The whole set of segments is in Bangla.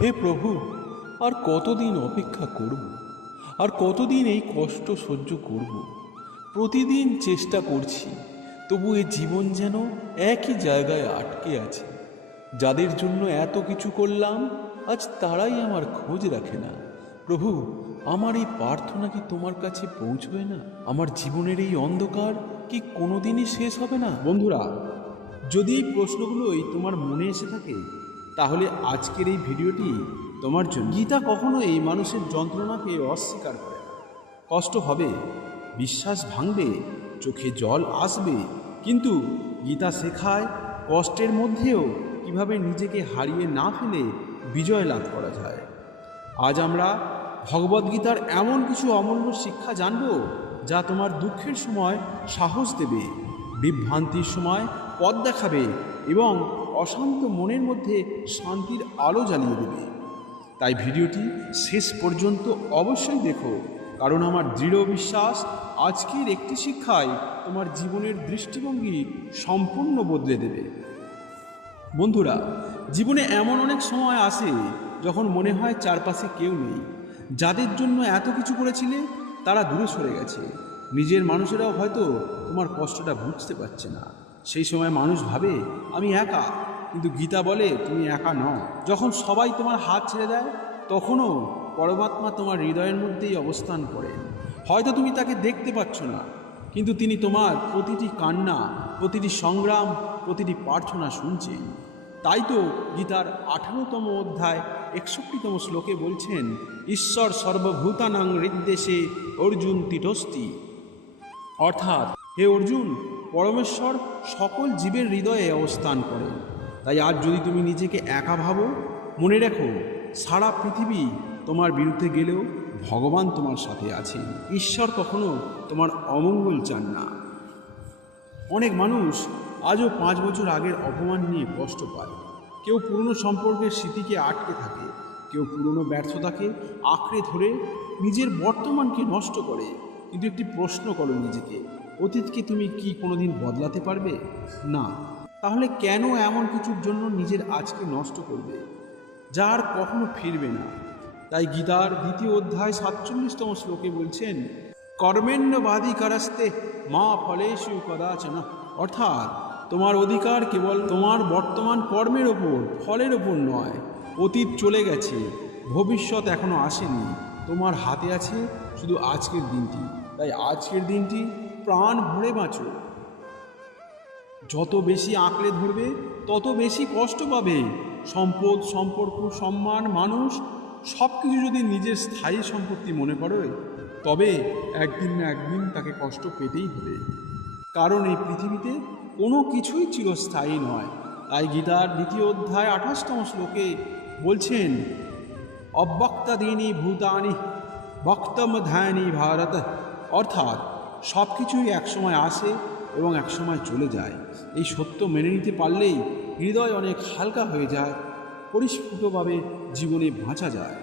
হে প্রভু, আর কতদিন অপেক্ষা করব? আর কতদিন এই কষ্ট সহ্য করব? প্রতিদিন চেষ্টা করছি, তবু এ জীবন যেন একই জায়গায় আটকে আছে। যাদের জন্য এত কিছু করলাম, আজ তারাই আমার খোঁজ রাখে না। প্রভু, আমার এই প্রার্থনা কি তোমার কাছে পৌঁছবে না? আমার জীবনের এই অন্ধকার কি কোনোদিনই শেষ হবে না? বন্ধুরা, যদি এই প্রশ্নগুলোই তোমার মনে এসে থাকে, তাহলে আজকের এই ভিডিওটি তোমার জন্য। গীতা কখনোই মানুষের যন্ত্রণাকে অস্বীকার করে না। কষ্ট হবে, বিশ্বাস ভাঙবে, চোখে জল আসবে, কিন্তু গীতা শেখায় কষ্টের মধ্যেও কিভাবে নিজেকে হারিয়ে না ফেলে বিজয় লাভ করা যায়। আজ আমরা ভগবদ্গীতার এমন কিছু অমূল্য শিক্ষা জানব, যা তোমার দুঃখের সময় সাহস দেবে, বিভ্রান্তির সময় পথ দেখাবে এবং অশান্ত মনের মধ্যে শান্তির আলো জ্বালিয়ে দেবে। তাই ভিডিওটি শেষ পর্যন্ত অবশ্যই দেখো, কারণ আমার দৃঢ় বিশ্বাস আজকের একটি শিক্ষায় তোমার জীবনের দৃষ্টিভঙ্গি সম্পূর্ণ বদলে দেবে। বন্ধুরা, জীবনে এমন অনেক সময় আসে যখন মনে হয় চারপাশে কেউ নেই। যাদের জন্য এত কিছু করেছিলে তারা দূরে সরে গেছে। নিজের মানুষেরাও হয়তো তোমার কষ্টটা বুঝতে পারছে না। সেই সময় মানুষ ভাবে আমি একা, কিন্তু গীতা বলে তুমি একা নও। যখন সবাই তোমার হাত ছেড়ে দেয়, তখনও পরমাত্মা তোমার হৃদয়ের মধ্যেই অবস্থান করেন। হয়তো তুমি তাকে দেখতে পাচ্ছ না, কিন্তু তিনি তোমার প্রতিটি কান্না, প্রতিটি সংগ্রাম, প্রতিটি প্রার্থনা শুনছেন। তাই তো গীতার 18তম অধ্যায় 61তম শ্লোকে বলছেন, ঈশ্বর সর্বভূতানাং হৃদ্দেশে অর্জুন তিষ্ঠতি। অর্থাৎ, হে অর্জুন, পরমেশ্বর সকল জীবের হৃদয়ে অবস্থান করেন। তাই আজ যদি তুমি নিজেকে একা ভাবো, মনে রেখো সারা পৃথিবী তোমার বিরুদ্ধে গেলেও ভগবান তোমার সাথে আছেন। ঈশ্বর কখনো তোমার অমঙ্গল চান না। অনেক মানুষ আজও 5 বছর আগের অপমান নিয়ে কষ্ট পায়। কেউ পুরনো সম্পর্কের স্মৃতিকে আটকে থাকে, কেউ পুরনো ব্যর্থতাকে আঁকড়ে ধরে নিজের বর্তমানকে নষ্ট করে। কিন্তু একটি প্রশ্ন করো নিজেকে, অতীতকে তুমি কি কোনোদিন বদলাতে পারবে? না। তাহলে কেন এমন কিছুর জন্য নিজের আজকে নষ্ট করবে, যা আর কখনো ফিরবে না? তাই গীতার 2য় অধ্যায় 47তম শ্লোকে বলছেন, কর্মেণ্যবাধিকারস্তে মা ফলেষু কদাচন। অর্থাৎ, তোমার অধিকার কেবল তোমার বর্তমান কর্মের ওপর, ফলের ওপর নয়। অতীত চলে গেছে, ভবিষ্যৎ এখনো আসেনি, তোমার হাতে আছে শুধু আজকের দিনটি। তাই আজকের দিনটি প্রাণ ভরে বাঁচো। যত বেশি আঁকড়ে ধরবে, তত বেশি কষ্ট পাবে। সম্পদ, সম্পর্ক, সম্মান, মানুষ সব কিছু যদি নিজের স্থায়ী সম্পত্তি মনে করো, তবে একদিন না একদিন তাকে কষ্ট পেতেই হবে। কারণ এই পৃথিবীতে কোনো কিছুই চিরস্থায়ী নয়। তাই গীতার 2য় অধ্যায় 28তম শ্লোকে বলছেন, অব্যক্তাদীনি ভূতানি বক্তম ধ্যানি ভারত। অর্থাৎ, সব কিছুই একসময় আসে এবং একসময় চলে যায়। এই সত্য মেনে নিতে পারলেই হৃদয় অনেক হালকা হয়ে যায়, পরিস্ফুটভাবে জীবনে বাঁচা যায়।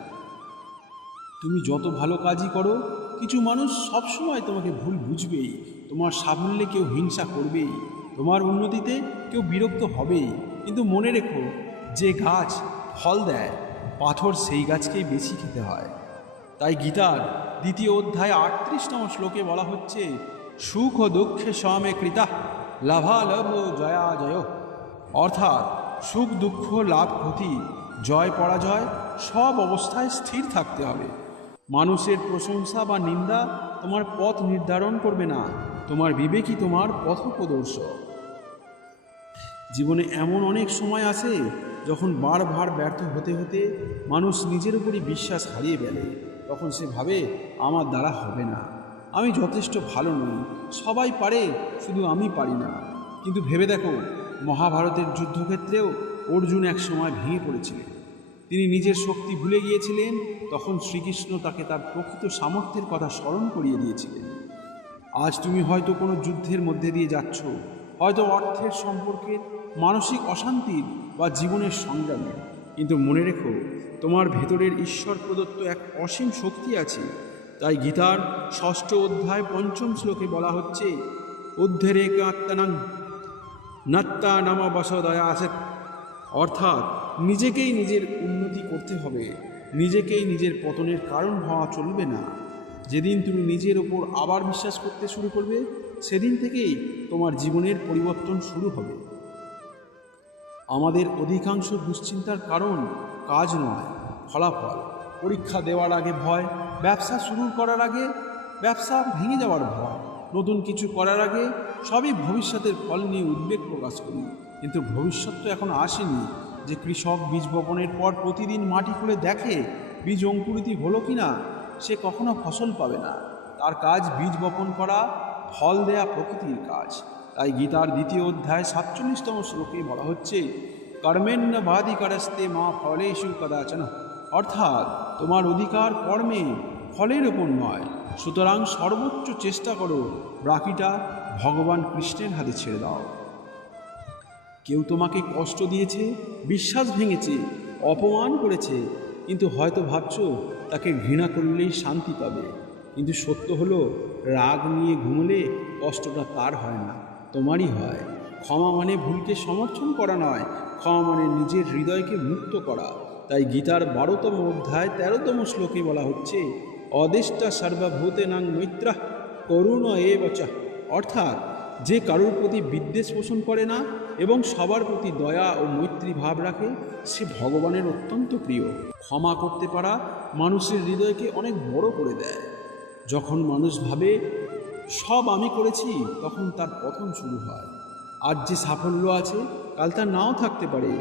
তুমি যত ভালো কাজই করো, কিছু মানুষ সবসময় তোমাকে ভুল বুঝবেই। তোমার সাফল্যে কেউ হিংসা করবেই, তোমার উন্নতিতে কেউ বিরক্ত হবেই। কিন্তু মনে রেখো, যে গাছ ফল দেয়, পাথর সেই গাছকেই বেশি খেতে হয়। তাই গীতার 2য় অধ্যায় 38তম শ্লোকে বলা হচ্ছে, সুখ ও দুঃখে সমে কৃতা লাভালাভ জয়া জয়। অর্থাৎ, সুখ দুঃখ, লাভ ক্ষতি, জয় পরাজয় সব অবস্থায় স্থির থাকতে হবে। মানুষের প্রশংসা বা নিন্দা তোমার পথ নির্ধারণ করবে না, তোমার বিবেকই তোমার পথপ্রদর্শক। জীবনে এমন অনেক সময় আসে যখন বারবার ব্যর্থ হতে হতে মানুষ নিজের উপরই বিশ্বাস হারিয়ে ফেলে। তখন সে ভাবে, আমার দ্বারা হবে না, আমি যথেষ্ট ভালো নই, সবাই পারে, শুধু আমি পারি না। কিন্তু ভেবে দেখো, মহাভারতের যুদ্ধক্ষেত্রেও অর্জুন এক সময় ভেঙে পড়েছিলেন। তিনি নিজের শক্তি ভুলে গিয়েছিলেন। তখন শ্রীকৃষ্ণ তাকে তার প্রকৃত সামর্থ্যের কথা স্মরণ করিয়ে দিয়েছিলেন। আজ তুমি হয়তো কোনো যুদ্ধের মধ্যে দিয়ে যাচ্ছ, হয়তো অর্থের, সম্পর্কের, মানসিক অশান্তির বা জীবনের সংগ্রামে। কিন্তু মনে রেখো, তোমার ভেতরের ঈশ্বর প্রদত্ত এক অসীম শক্তি আছে। তাই গীতার 6ষ্ঠ অধ্যায় 5ম শ্লোকে বলা হচ্ছে, উদ্ধরে আত্মানাং নাত্তা নামা বসদয়া আসেত। অর্থাৎ নিজেকেই নিজের উন্নতি করতে হবে, নিজেকেই নিজের পতনের কারণ হওয়া চলবে না। যেদিন তুমি নিজের ওপর আবার বিশ্বাস করতে শুরু করবে, সেদিন থেকেই তোমার জীবনের পরিবর্তন শুরু হবে। আমাদের অধিকাংশ দুশ্চিন্তার কারণ কাজ নয়, ফলাফল। পরীক্ষা দেওয়ার আগে ভয়, ব্যবসা শুরু করার আগে ব্যবসা ভেঙে যাওয়ার ভয়, নতুন কিছু করার আগে সবই ভবিষ্যতের ফল নিয়ে উদ্বেগ প্রকাশ করি। কিন্তু ভবিষ্যৎ তো এখন আসেনি। যে কৃষক বীজ বপনের পর প্রতিদিন মাটি খুলে দেখে বীজ অঙ্কুরিত হলো কি না, সে কখনো ফসল পাবে না। তার কাজ বীজ বপন করা, ফল দেয়া প্রকৃতির কাজ। তাই গীতার 2য় অধ্যায় 47তম শ্লোকে বলা হচ্ছে, কর্মেণ্য বাধিকারস্তে মা ফলেষু কদাচন। অর্থাৎ তোমার অধিকার কর্মে, ফলের ওপর নয়। সুতরাং সর্বোচ্চ চেষ্টা করো, বাকিটা ভগবান কৃষ্ণের হাতে ছেড়ে দাও। কেউ তোমাকে কষ্ট দিয়েছে, বিশ্বাস ভেঙেছে, অপমান করেছে, কিন্তু হয়তো ভাবছো তাকে ঘৃণা করলেই শান্তি পাবে। কিন্তু সত্য হলো, রাগ নিয়ে ঘুমলে কষ্টটা তার হয় না, তোমারই হয়। ক্ষমা মানে ভুলকে সমর্থন করা নয়, ক্ষমা মানে নিজের হৃদয়কে মুক্ত করা। তাই গীতার 12তম অধ্যায় 13তম শ্লোকে বলা হচ্ছে, অদেষ্টা সর্বভূতেনাং মৈত্রা করুণ এবচ। অর্থাৎ যে কারোর প্রতি বিদ্বেষ পোষণ করে না এবং সবার প্রতি দয়া ও মৈত্রী ভাব রাখে, সে ভগবানের অত্যন্ত প্রিয়। ক্ষমা করতে পারা মানুষের হৃদয়কে অনেক বড় করে দেয়। যখন মানুষ ভাবে সব আমি করেছি, তখন তার পতন শুরু হয়। আজ যে সাফল্য আছে, কাল তা নাও থাকতে পারে।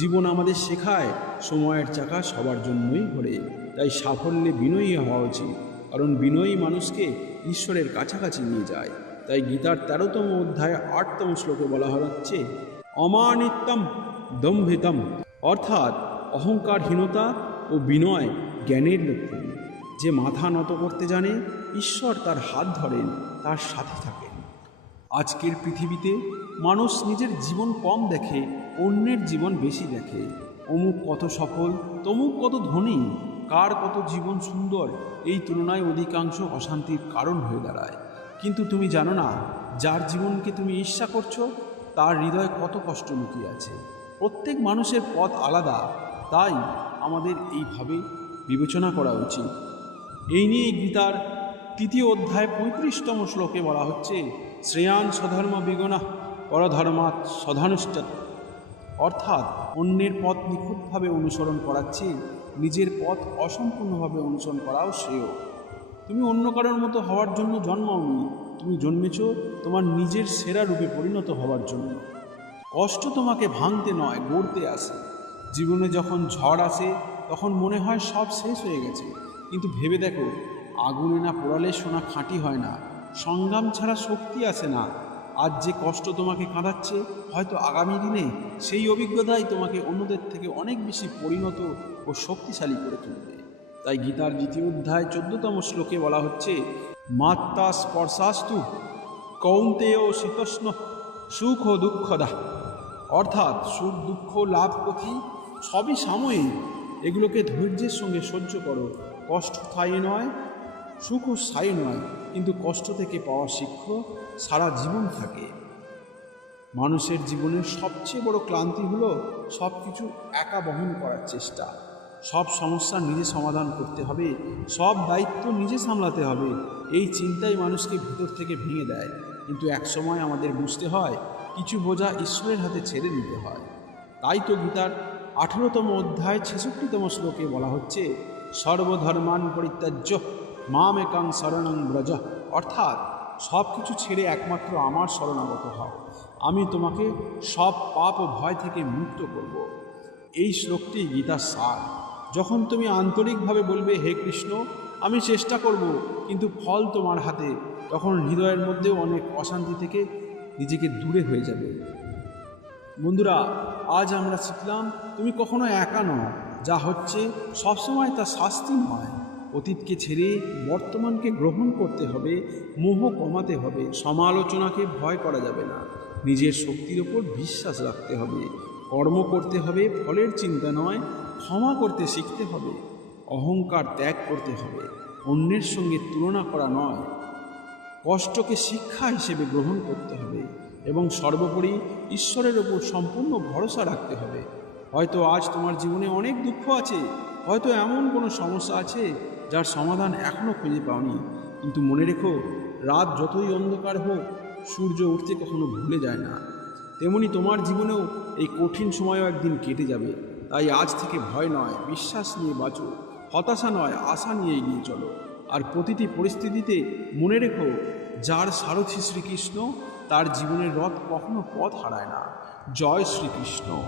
জীবন আমাদের শেখায় সময়ের চাকা সবার জন্যই ঘোরে। তাই সাফল্যে বিনয়ী হওয়া উচিত, কারণ বিনয়ী মানুষকে ঈশ্বরের কাছাকাছি নিয়ে যায়। তাই গীতার 13তম অধ্যায় 8তম শ্লোকে বলা হচ্ছে, অমানিত্যম দম্ভিতম। অর্থাৎ অহংকারহীনতা ও বিনয় জ্ঞানের লক্ষণ। যে মাথা নত করতে জানে, ঈশ্বর তার হাত ধরেন, তার সাথে থাকেন। আজকের পৃথিবীতে মানুষ নিজের জীবন কম দেখে, অন্যের জীবন বেশি দেখে। অমুক কত সফল, তমুক কত ধনী, কার কত জীবন সুন্দর, এই তুলনায় অধিকাংশ অশান্তির কারণ হয়ে দাঁড়ায়। কিন্তু তুমি জানো না, যার জীবনকে তুমি ঈর্ষা করছো, তার হৃদয়ে কত কষ্ট লুকিয়ে আছে। প্রত্যেক মানুষের পথ আলাদা, তাই আমাদের এইভাবে বিবেচনা করা উচিত। এই নিয়ে গীতার 3য় অধ্যায় 35তম শ্লোকে বলা হচ্ছে, শ্রেয়ান স্বধর্ম বিগুণা পরধর্মাৎ স্বধানুষ্ঠিত। অর্থাৎ অন্যের পথ নিখুঁতভাবে অনুসরণ করার চেয়ে নিজের পথ অসম্পূর্ণভাবে অনুসরণ করাও শ্রেয়। তুমি অন্য কারোর মতো হওয়ার জন্য জন্মাওনি, তুমি জন্মেছ তোমার নিজের সেরা রূপে পরিণত হওয়ার জন্য। কষ্ট তোমাকে ভাঙতে নয়, গড়তে আসে। জীবনে যখন ঝড় আসে, তখন মনে হয় সব শেষ হয়ে গেছে। কিন্তু ভেবে দেখো, আগুনে না পোড়ালে সোনা খাঁটি হয় না। সংগ্রাম ছাড়া শক্তি আসে না। আজ যে কষ্ট তোমাকে কাঁদাচ্ছে, হয়তো আগামী দিনে সেই অভিজ্ঞতাই তোমাকে অন্যদের থেকে অনেক বেশি পরিণত ও শক্তিশালী করে তুলবে। তাই গীতার 2য় অধ্যায় 14তম শ্লোকে বলা হচ্ছে, মাত্রা স্পর্শাস্তু কৌন্তেয় শীতোষ্ণ সুখ ও দুঃখদা। অর্থাৎ সুখ দুঃখ লাভ ক্ষতি সবই সাময়িক, এগুলোকে ধৈর্যের সঙ্গে সহ্য করো। কষ্ট স্থায়ী নয়, সুখও স্থায়ী নয়, কিন্তু কষ্ট থেকে পাওয়া শিক্ষা সারা জীবন থাকে। মানুষের জীবনের সবচেয়ে বড় ক্লান্তি হলো সব কিছু একা বহন করার চেষ্টা। সব সমস্যা নিজে সমাধান করতে হবে, সব দায়িত্ব নিজে সামলাতে হবে। এই চিন্তাই মানুষকে ভিতর থেকে ভেঙে দেয়। কিন্তু একসময় আমাদের বুঝতে হয়, কিছু বোঝা ঈশ্বরের হাতে ছেড়ে দিতে হয়। তাই তো গীতার 18তম অধ্যায় 66তম শ্লোকে বলা হচ্ছে, সর্বধর্মান পরিত্যাজ্য মাম একাং শরণং ব্রজ। অর্থাৎ সব কিছু ছেড়ে একমাত্র আমার শরণাগত হও, আমি তোমাকে সব পাপ ও ভয় থেকে মুক্ত করব। এই শ্লোকটি গীতার সার। যখন তুমি আন্তরিকভাবে বলবে, হে কৃষ্ণ, আমি চেষ্টা করব, কিন্তু ফল তোমার হাতে, তখন হৃদয়ের মধ্যেও অনেক অশান্তি থেকে নিজেকে দূরে হয়ে যাবে। বন্ধুরা, আজ আমরা শিখলাম, তুমি কখনো একা নও। যা হচ্ছে সবসময় তা শাস্তি নয়। অতীতকে ছেড়ে বর্তমানকে গ্রহণ করতে হবে, মোহ কমাতে হবে, সমালোচনাকে ভয় করা যাবে না। নিজের শক্তির ওপর বিশ্বাস রাখতে হবে, কর্ম করতে হবে, ফলের চিন্তা নয়। ক্ষমা করতে শিখতে হবে, অহংকার ত্যাগ করতে হবে, অন্যের সঙ্গে তুলনা করা নয়। কষ্টকে শিক্ষা হিসেবে গ্রহণ করতে হবে এবং সর্বোপরি ঈশ্বরের ওপর সম্পূর্ণ ভরসা রাখতে হবে। হয়তো আজ তোমার জীবনে অনেক দুঃখ আছে, হয়তো এমন কোনো সমস্যা আছে যার সমাধান এখনও খুঁজে পাওনি। কিন্তু মনে রেখো, রাত যতই অন্ধকার হোক, সূর্য উঠতে কখনো ভুলে যায় না। তেমনি তোমার জীবনেও এই কঠিন সময়ও একদিন কেটে যাবে। তাই আজ থেকে ভয় নয়, বিশ্বাস নিয়ে বাঁচো, হতাশা নয়, আশা নিয়ে এগিয়ে চলো। আর প্রতিটি পরিস্থিতিতে মনে রেখো, যার সারথি শ্রীকৃষ্ণ, তার জীবনের রথ কখনো পথ হারায় না। জয় শ্রীকৃষ্ণ।